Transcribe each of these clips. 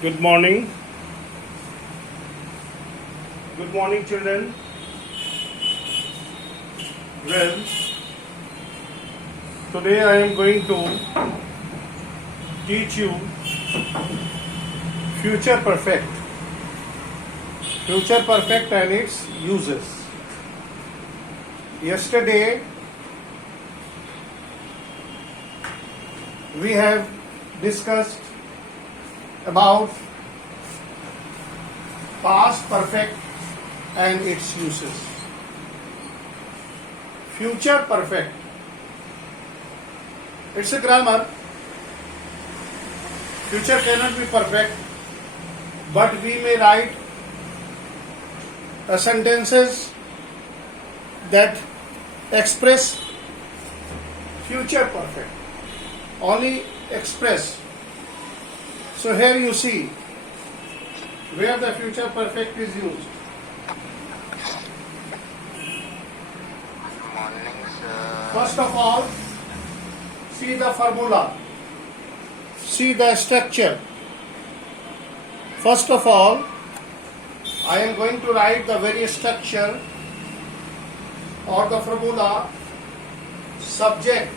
Good morning. Good morning, children. Well, today I am going to teach you future perfect. Future perfect and its uses. Yesterday we have discussed about past perfect and its uses. Future perfect, it's a grammar. Future cannot be perfect, but we may write sentences that express future perfect, only express. So here you see where the future perfect is used. Morning, sir. First of all, see the formula, see the structure. First of all, I am going to write the very structure or the formula. Subject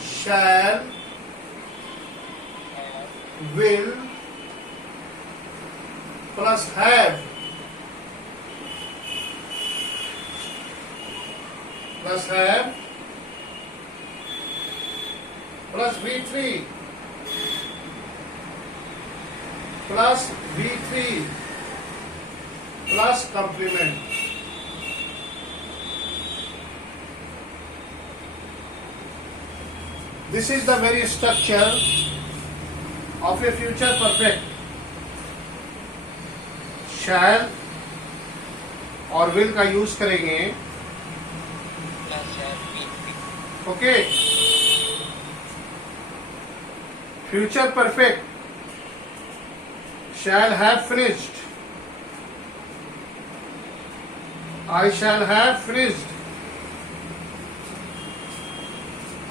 shall, will plus have plus V3 plus V3 plus complement. This is the very structure of a future perfect. Shall और will का use करेंगे. Okay. Future perfect shall have finished. I shall have finished.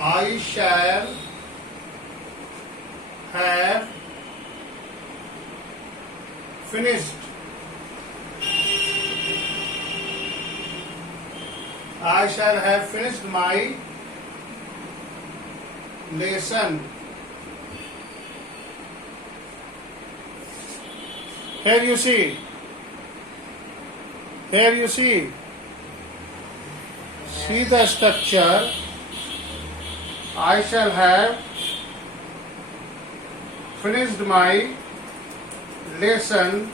I shall have finished. I shall have finished my lesson. Here you see. See the structure. I shall have finished my lesson.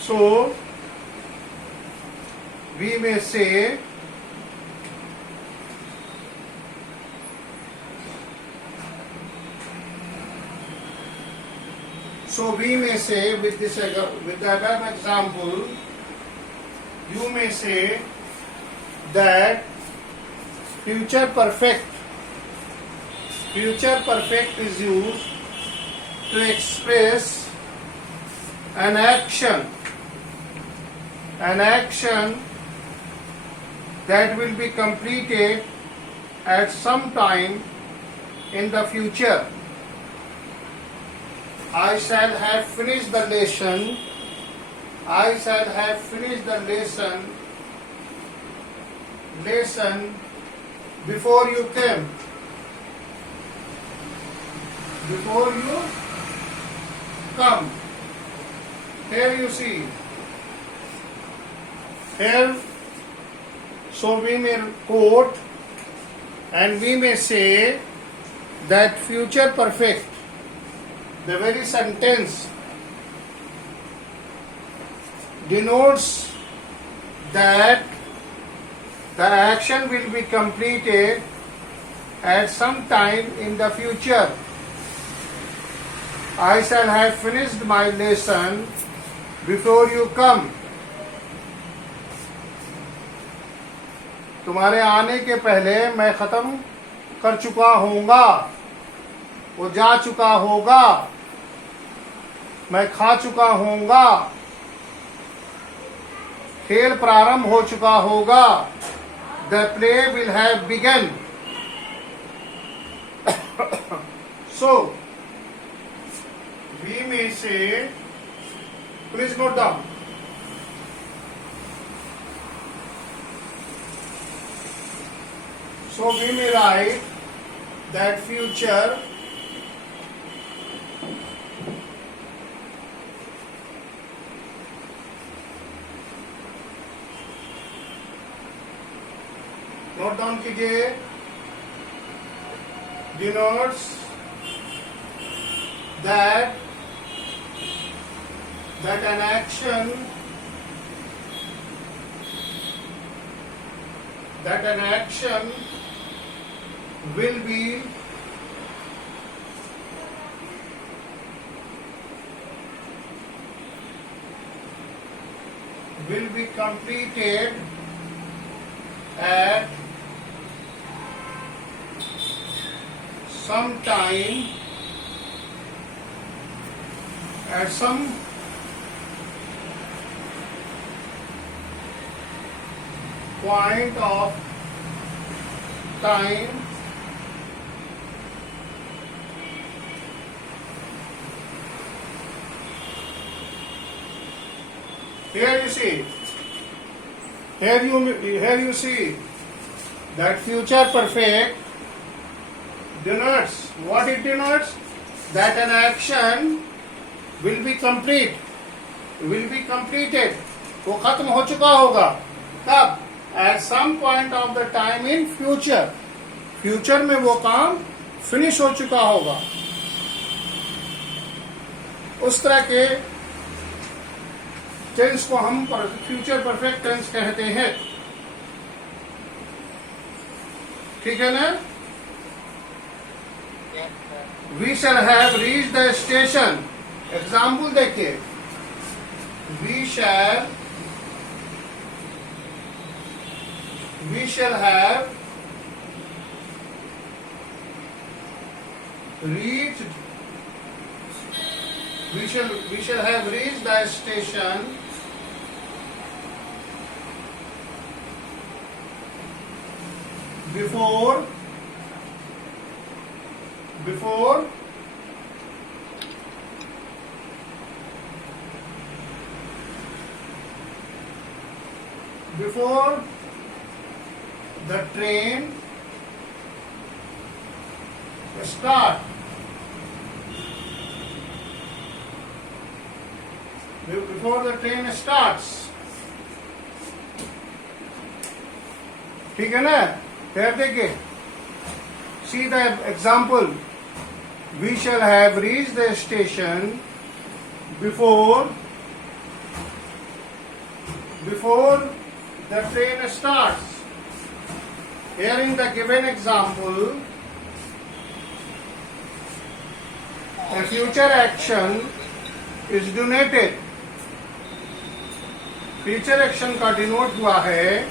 So we may say with the above example, you may say that future perfect is used to express an action that will be completed at some time in the future. I shall have finished the lesson. I shall have finished the lesson before you came. Before you come. Here you see. Here, so we may quote and we may say that future perfect, the very sentence denotes that the action will be completed at some time in the future. I shall have finished my lesson before you come. तुम्हारे आने के पहले मैं खत्म कर चुका होऊंगा, वो जा चुका होगा, मैं खा चुका होऊंगा. खेल प्रारंभ हो चुका होगा. The play will have begun. So we may say, please note down. So we may write that future note down कीजिए, denotes that an action will be completed at some time, at some point of time here you see that future perfect denotes what it denotes, that an action will be completed, वो खत्म हो चुका होगा. कब? at some point of the time in future में वो काम finish हो चुका होगा. उस तरह के टेंस को हम फ्यूचर परफेक्ट टेंस कहते हैं. ठीक है ना? We shall have reached the station. Example देखिए, we shall have reached the station before the train starts. Before the train starts. ठीक है ना? फिर देखिए, see the example. We shall have reached the station before the train starts. Here in the given example, a future action is denoted. Future action का denote हुआ है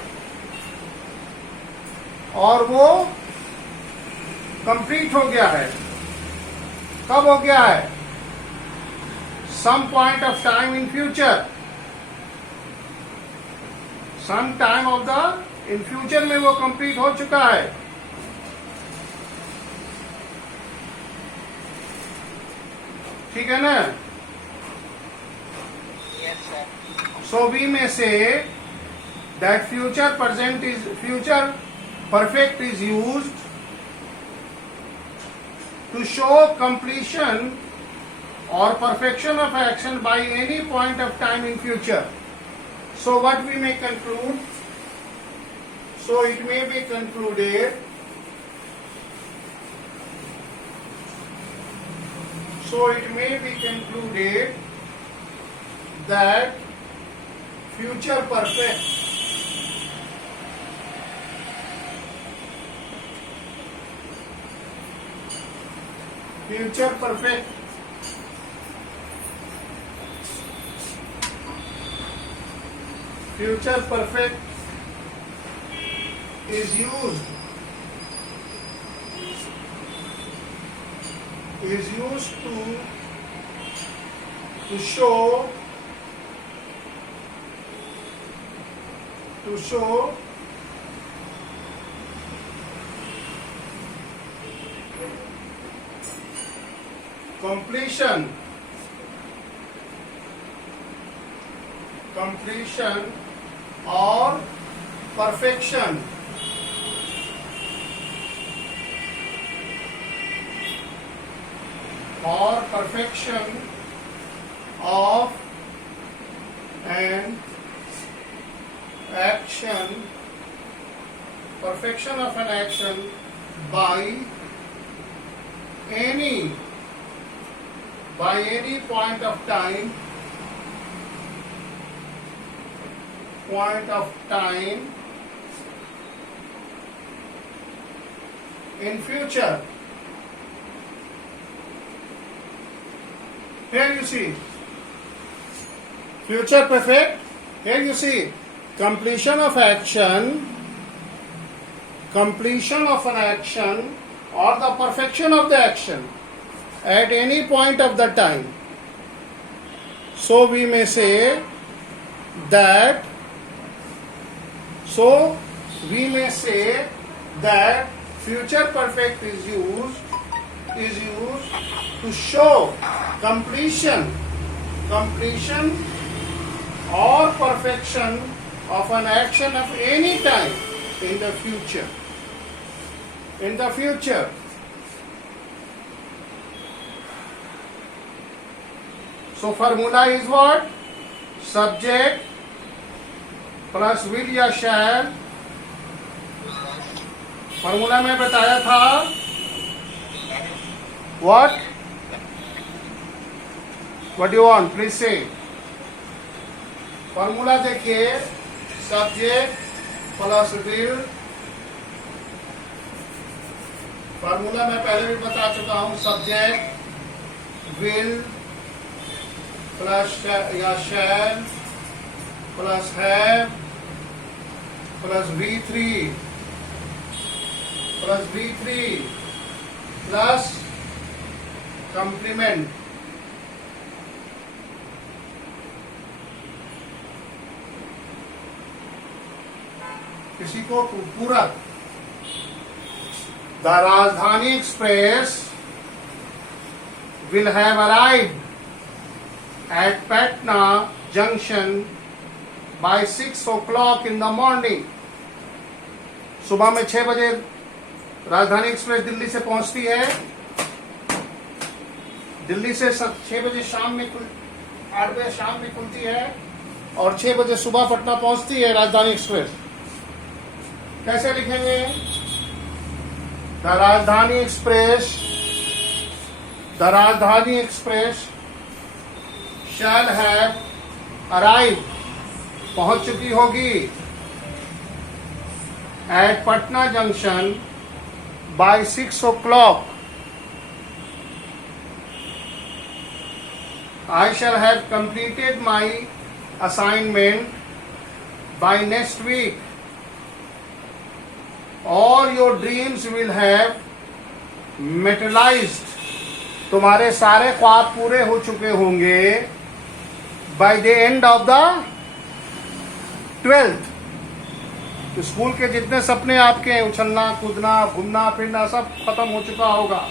और वो कंप्लीट हो गया है. कब हो गया है? Some point of time in future. Some time of the in future में वो कंप्लीट हो चुका है. ठीक है ना? So we may say that future perfect is used to show completion or perfection of action by any point of time in future. So what we may conclude? So it may be concluded that future perfect is used to show to show completion or perfection of an action, by any point of time in future. Here you see future perfect. Here you see completion of an action or the perfection of the action at any point of the time. So we may say that future perfect is used to show completion or perfection of an action of any time in the future. So formula is what? Subject plus will या shall. Formula में बताया था what do you want? Please say. Formula देखिए, subject plus will. Formula मैं पहले भी बता चुका हूं. सब्जेक्ट विल प्लस या shall plus have plus V3 plus complement. किसी को पूरक. द राजधानी express will have arrived at Patna Junction by 6 o'clock in the morning. सुबह में 6 बजे राजधानी एक्सप्रेस दिल्ली से पहुंचती है. दिल्ली से 6 बजे शाम में 8 बजे शाम में खुलती है और 6 बजे सुबह पटना पहुंचती है राजधानी एक्सप्रेस. कैसे लिखेंगे? द राजधानी एक्सप्रेस shall have arrived, पहुंच चुकी होगी, at Patna Junction by 6 o'clock. I shall have completed my assignment by next week. All your dreams will have materialized. तुम्हारे सारे ख्वाब पूरे हो चुके होंगे by the end of the 12th. तो स्कूल के जितने सपने आपके हैं, उछलना कूदना घूमना फिरना, सब खत्म हो चुका होगा.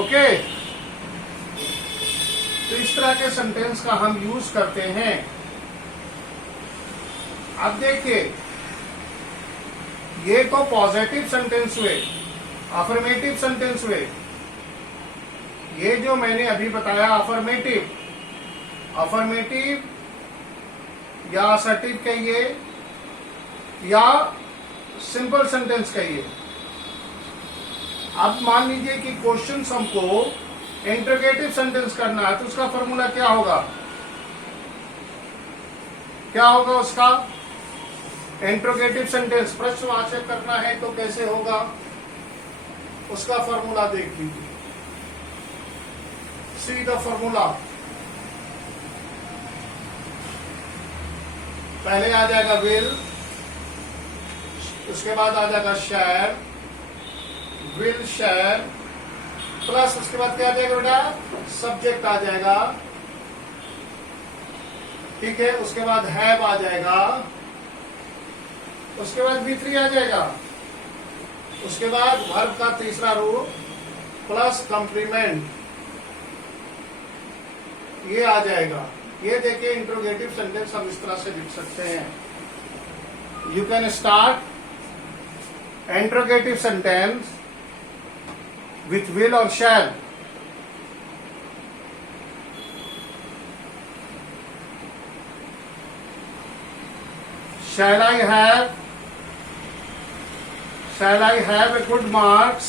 ओके. तो इस तरह के सेंटेंस का हम यूज करते हैं. अब देखिए, ये तो पॉजिटिव सेंटेंस हुए, अफर्मेटिव सेंटेंस हुए. ये जो मैंने अभी बताया अफर्मेटिव या असर्टिव कहिए या सिंपल सेंटेंस कहिए. अब मान लीजिए कि क्वेश्चन हमको इंटरोगेटिव सेंटेंस करना है, तो उसका फॉर्मूला क्या होगा? उसका इंटरोगेटिव सेंटेंस प्रश्नवाचक करना है तो कैसे होगा? उसका फॉर्मूला देख लीजिए. सी द फॉर्मूला. पहले आ जाएगा विल, उसके बाद आ जाएगा शैल, विल शैल प्लस उसके बाद क्या आ जाएगा बेटा? सब्जेक्ट आ जाएगा. ठीक है, उसके बाद हैव आ जाएगा, उसके बाद V3 आ जाएगा, उसके बाद वर्ब का तीसरा रूप प्लस कंप्लीमेंट, ये आ जाएगा। ये देखिए इंट्रोगेटिव सेंटेंस हम इस तरह से लिख सकते हैं। You can start interrogative sentence with will और शैल। Shall I have a good marks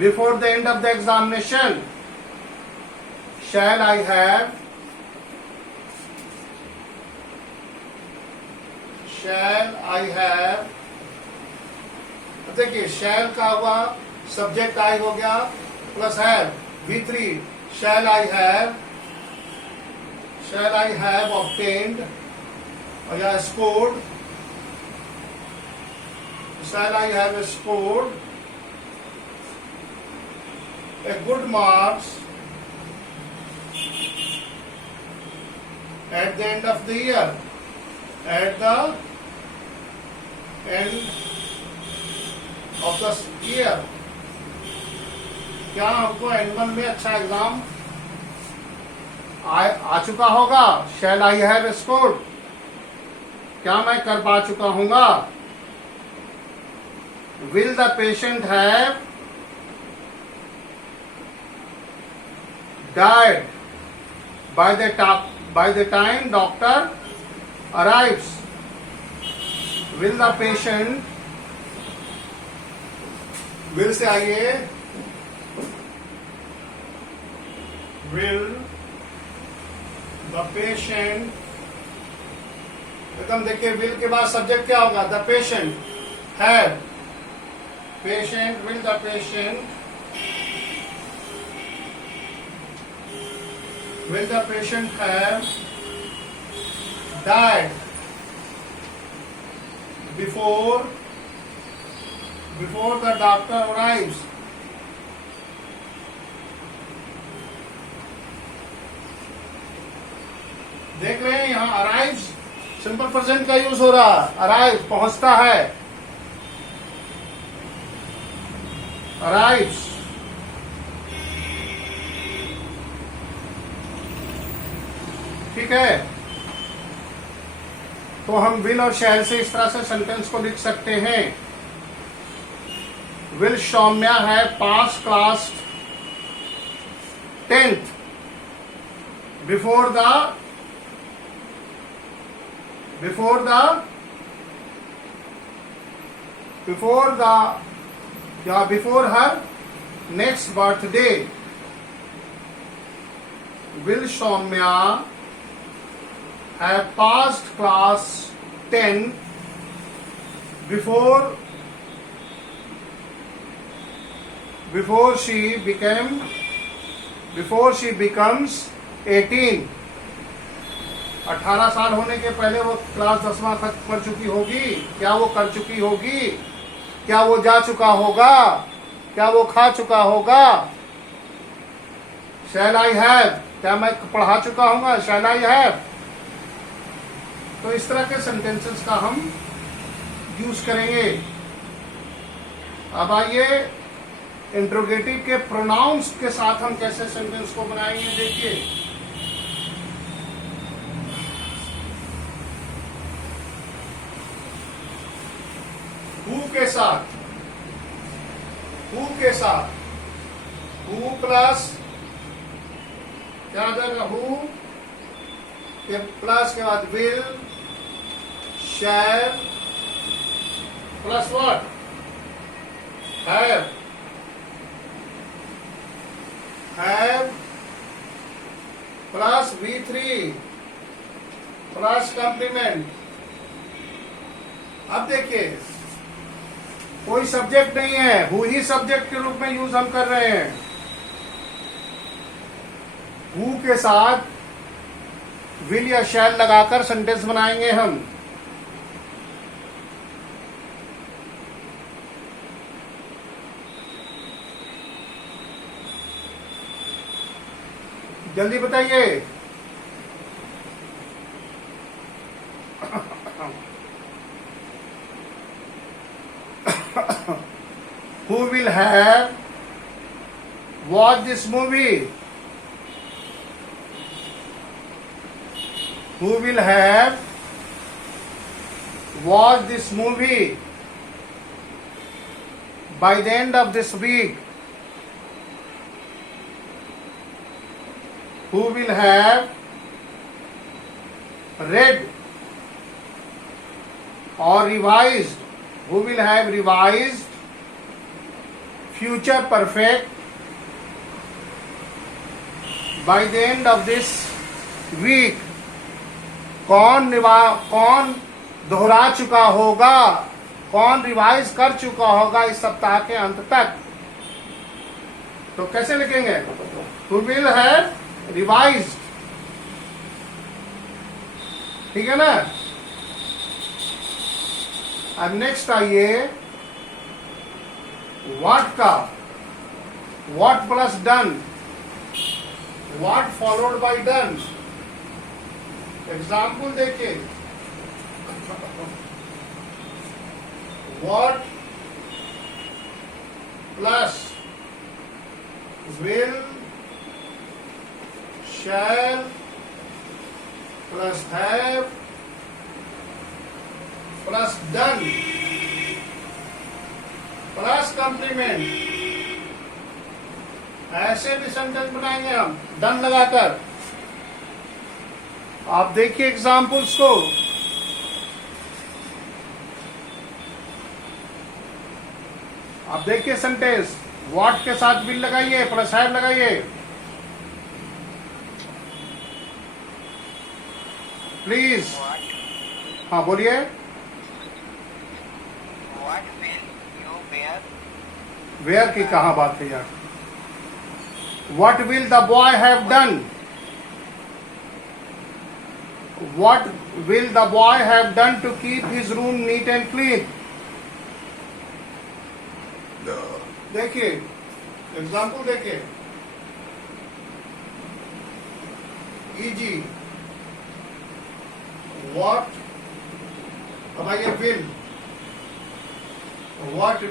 before the end of the examination? Shall I have देखिए shall का हुआ, सब्जेक्ट आई हो गया plus have V3। shall I have obtained or yeah, scored, shall I have scored a good marks at the end of the year, at the end of the year। क्या हमको N1 में अच्छा exam आ चुका होगा? shall I have scored, क्या मैं कर पा चुका हूंगा? Will the patient have died by the time doctor arrives? Will the patient, will से आइए, will the patient, एकदम देखिए विल के बाद सब्जेक्ट क्या होगा? The patient have, patient, will the patient, will the patient have died before the doctor arrives. देख रहे हैं यहां अराइव्स सिंपल प्रेजेंट का यूज हो रहा है। अराइव पहुंचता है, अराइव्स। ठीक है, तो हम विल और शैल से इस तरह से सेंटेंस को लिख सकते हैं। Will Saumya have passed class 10th before her next birthday। Will Soumya have passed class 10 before she becomes 18। 18 साल होने के पहले वो क्लास 10वां तक पढ़ चुकी होगी। क्या वो कर चुकी होगी? क्या वो जा चुका होगा? क्या वो खा चुका होगा? शैल आई हैव, क्या मैं पढ़ा चुका हूँ? शैल आई हैव। तो इस तरह के सेंटेंसेस का हम यूज करेंगे। अब आइए इंट्रोगेटिव के प्रोनाउंस के साथ हम कैसे सेंटेंस को बनाएंगे, देखिए। हु के साथ, हु प्लस क्या आ जाएगा? हु के प्लस के बाद will, shall plus what? Have plus V3 plus complement. अब देखिए कोई सब्जेक्ट नहीं है, हु ही सब्जेक्ट के रूप में यूज हम कर रहे हैं। हु के साथ विल या शैल लगाकर सेंटेंस बनाएंगे हम। जल्दी बताइए। हूं. Who will have watched this movie? Who will have watched this movie by the end of this week? Who will have read or revised? Who will have revised future perfect by the end of this week? कौन दोहरा चुका होगा, कौन revise कर चुका होगा इस सप्ताह के अंत तक? तो कैसे लिखेंगे? Who will have revised. ठीक है ना? अब नेक्स्ट आइए व्हाट का. What plus done, what followed by done. Example देखिए. What plus will shall plus have plus done plus complement. ऐसे भी सेंटेंस बनाएंगे हम डन लगाकर. आप देखिए एग्जाम्पल्स को. आप देखिए सेंटेंस. व्हाट के साथ विल लगाइए, प्लस हैव लगाइए. प्लीज. हाँ बोलिए. What will you wear? Where की कहाँ बात है यार. What will the boy have done? What will the boy have done to keep his room neat and clean? देखिए एग्जाम्पल देखिए. इजी. What? अब आइए will. What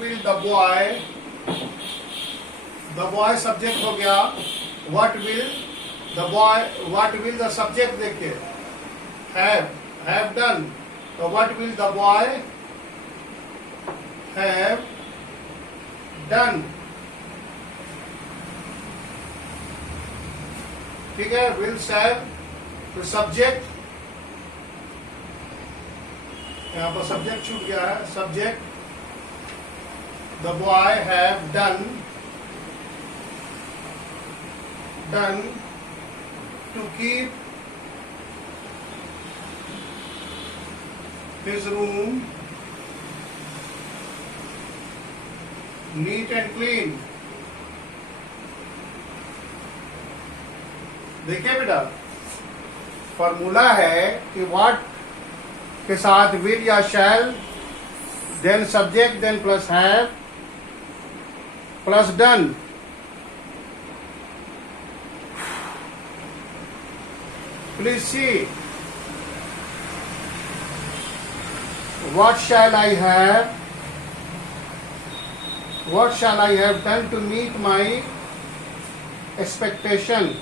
will the boy? The boy subject हो गया. What will the subject देखिए. Have done. So what will the boy have done? ठीक है. will shall तो सब्जेक्ट. यहाँ पर सब्जेक्ट छूट गया है. Subject the boy have done to keep his room neat and clean. देखिए बेटा फॉर्मूला है कि व्हाट के साथ विल या shall, then subject, then plus have plus done. Please see. What shall I have? What shall I have done to meet my expectation?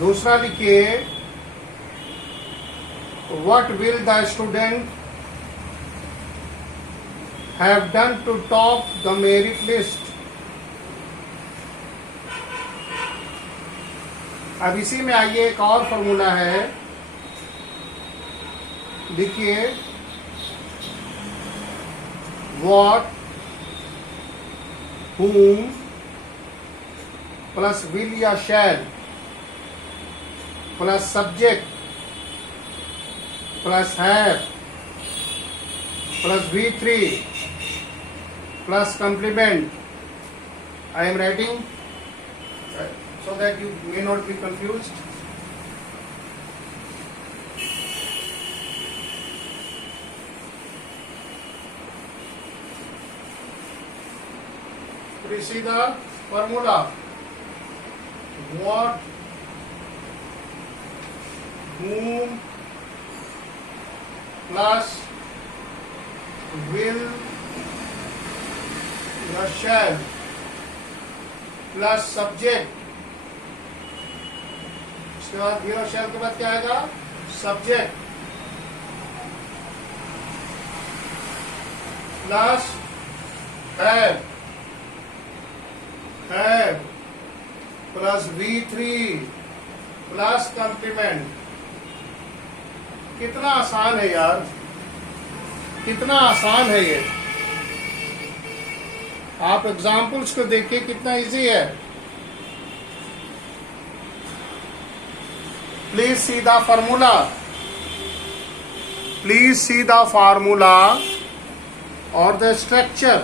दूसरा लिखिए. What will the student have done to top the merit list? अब इसी में आइए एक और formula है. देखिए what, whom प्लस will या shall plus subject plus have plus V3 plus complement. I am writing so that you may not be confused. Please see the formula. what, whom plus will या shall plus subject, उसके बाद will और shall के बाद क्या आएगा? Subject plus have plus V3 plus complement. कितना आसान है यार, कितना आसान है ये। आप एग्जाम्पल्स को देखिए कितना इजी है। Please see the formula, please see the formula और the structure,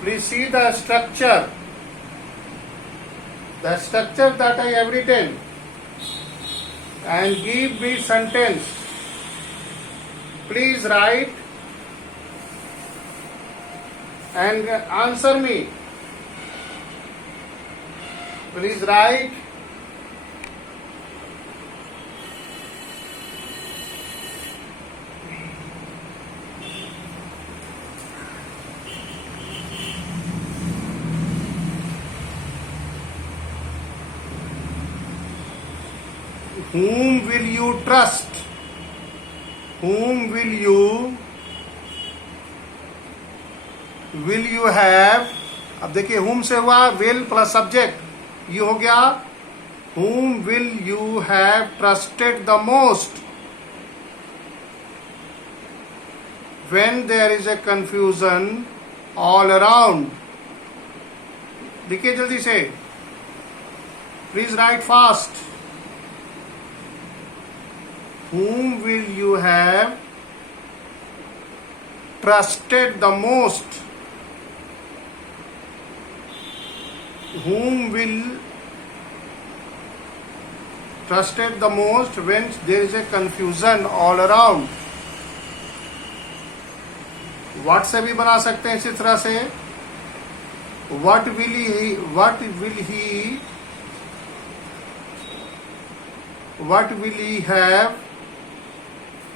please see the structure that I have written and give me sentence. Please write and answer me. Please write whom will you trust, whom will you have। अब देखिए whom से हुआ will plus subject, ये हो गया whom will you have trusted the most when there is a confusion all around। देखिए जल्दी से, please right fast. Whom will you have trusted the most? Whom will trusted the most when there is a confusion all around? What से भी बना सकते हैं इसी तरह से। What will he have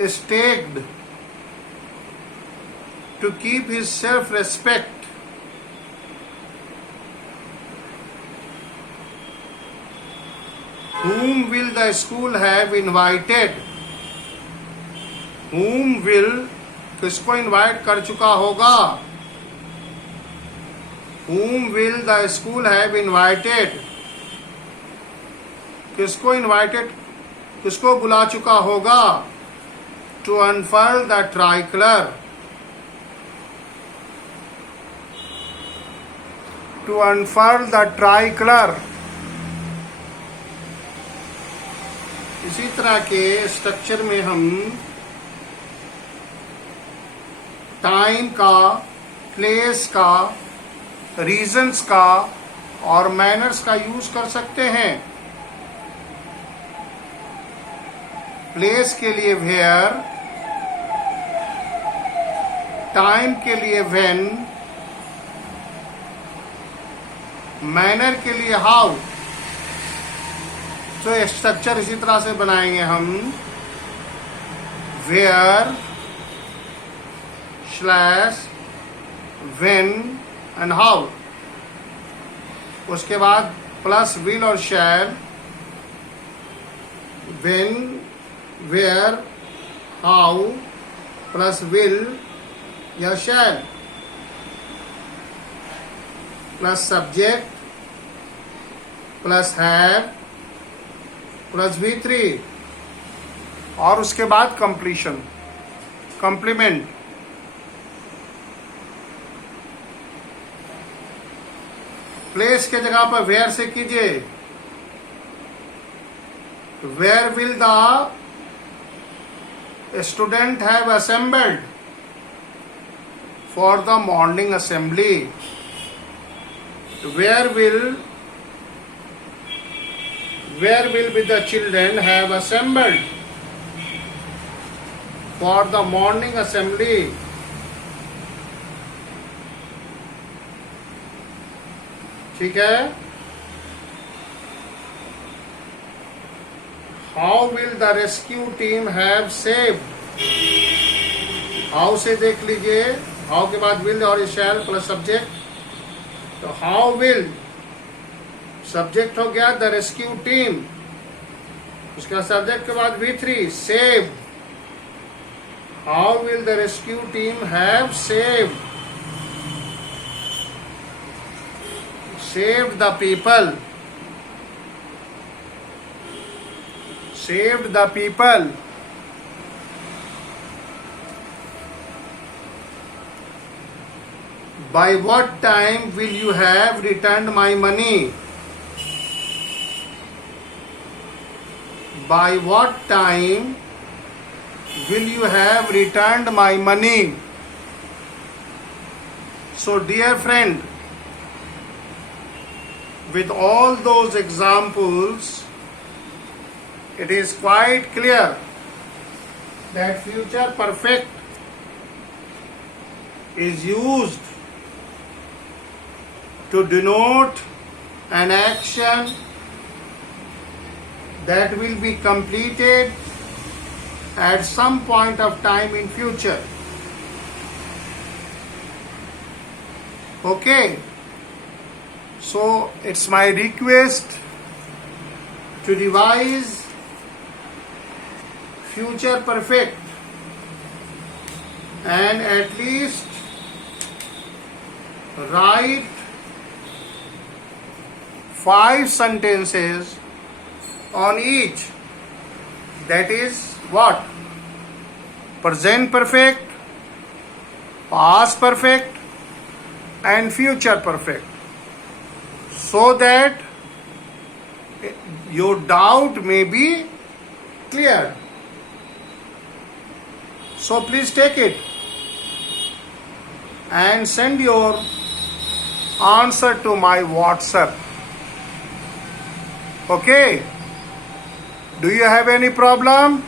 staked to keep his self-respect? Whom will the school have invited? Whom will किसको invite कर चुका होगा? Whom will the school have invited? किसको इनवाइटेड, किसको बुला चुका होगा? To unfurl the tricolor, to unfurl the tricolor। इसी तरह के स्ट्रक्चर में हम टाइम का, प्लेस का, रीजंस का और मैनर्स का यूज कर सकते हैं। प्लेस के लिए वेयर, टाइम के लिए व्हेन, मैनर के लिए हाउ। तो स्ट्रक्चर इसी तरह से बनाएंगे हम, where slash when and how. उसके बाद प्लस विल और shall, when, where, how plus will या shall plus subject plus have plus V3 और उसके बाद कंप्लीशन, कंप्लीमेंट। प्लेस के जगह पर वेयर से कीजिए। Where will the student have assembled for the morning assembly. Where will be the children have assembled for the morning assembly? ठीक है। how will the rescue team have saved? How से देख लीजिए, how के बाद will और shall plus subject, तो how will subject हो गया the rescue team, उसका सब्जेक्ट के बाद V3 save. How will the rescue team have saved? Saved the people. Saved the people. By what time will you have returned my money? By what time will you have returned my money? So, dear friend, with all those examples, it is quite clear that future perfect is used to denote an action that will be completed at some point of time in future. Okay, so it's my request to revise future perfect and at least write 5 sentences on each. That is what? Present perfect, past perfect and future perfect, so that your doubt may be clear. So please take it and send your answer to my WhatsApp. Okay? Do you have any problem?